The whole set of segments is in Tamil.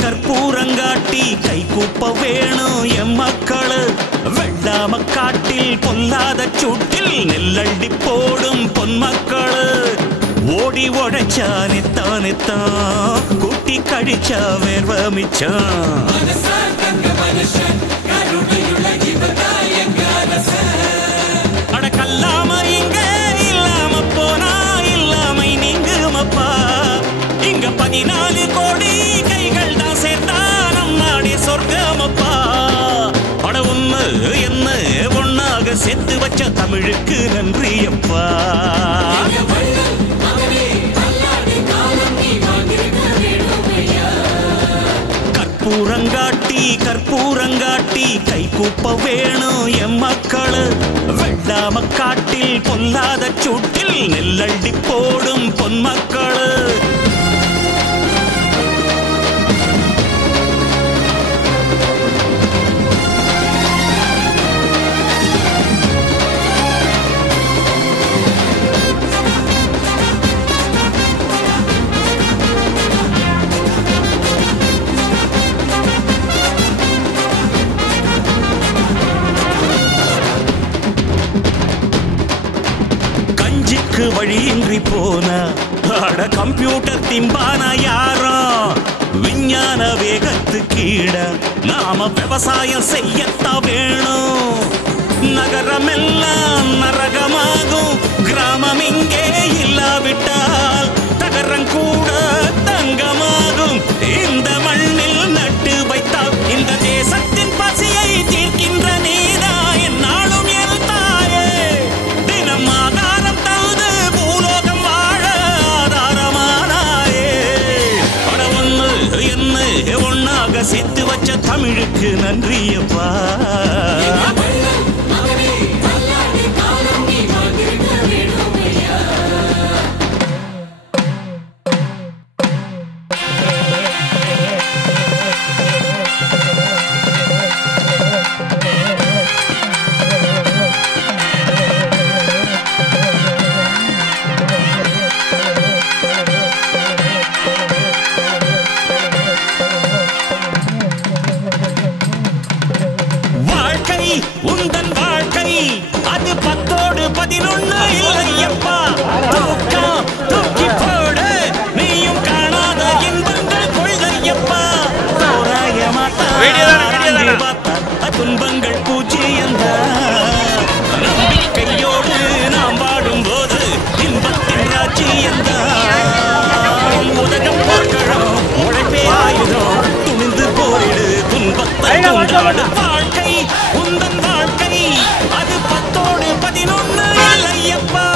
கற்பூரங்காட்டி கை கூப்ப வேணும் எம் மக்களு. வெள்ளாம காட்டில் பொல்லாத சூட்டில் நெல்லள்ளி போடும் பொன்மக்களு. ஓடி உழைச்சா நெத்தான் கூட்டி கழிச்சா வேர்வ மிச்சம். அட கல்லாம இங்க இல்லாம போனா இல்லாமை நீங்குமப்பா. இங்க 14 கோடி கைகள் தான் சேர்த்தா நம் நாடே சொர்க்கமப்பா. அட ஒண்ணு என்ன ஒன்னாக சேர்த்து வச்ச தமிழுக்கு நன்றி அப்பா. கற்பூரங்காட்டி கை கூப்ப வேணும் எம் மக்களு. வெள்ளாம காட்டில் பொல்லாத சூட்டில் நெல்லள்ளி போடும் பொன்மக்களு. வழியின்றி போனா அட கம்ப்யூட்டர் திம்பானா யாரோ. விஞ்ஞான வேகத்து கீழ நாம விவசாயம் செய்யத்தான் வேணும். நகரமெல்லாம் நரகமாகும் கிராமம் இங்கே இல்லாவிட்டால் தகரம் கூட தங்கமாகும். இந்த மண்ணில் நட்டு வைத்தால் இந்த தேசத்தின் பசியை தீர்க்கின்ற நீதா என்னாலும் என் தாயே. தினம் ஆதாரம் தந்து பூலோகம் வாழ ஆதாரமானாயே. அட ஒண்ணு என்ன ஒன்னாக சேர்த்து வச்ச தமிழுக்கு நன்றியப்பா. உந்தன் வாழ்க்கை அது 10ஓடு 11 இல்லையப்பா. தூக்கம் தூக்கி போடு நீயும் காணாத இன்பங்கள் கொள்ளையப்பா. துன்பங்கள் பூச்சியந்தா நம்பிக்கையோடு நாம் வாடும்போது இன்பத்தின் ராஜ்யந்தா. உலகம் போர்க்களம் உழைப்பே ஆயுதம் துணிந்து போரிடு துன்பத்தை கொண்டாடு. வாழ்க்கை உந்தன் வாழ்க்கை அது 10ஓடு 11 இல்லையப்பா.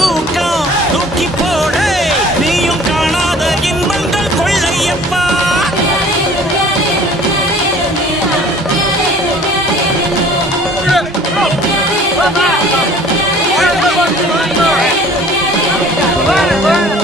தூக்கம் தூக்கி போடு நீயும் காணாத இன்பங்கள் கொள்ளையப்பா. Bye.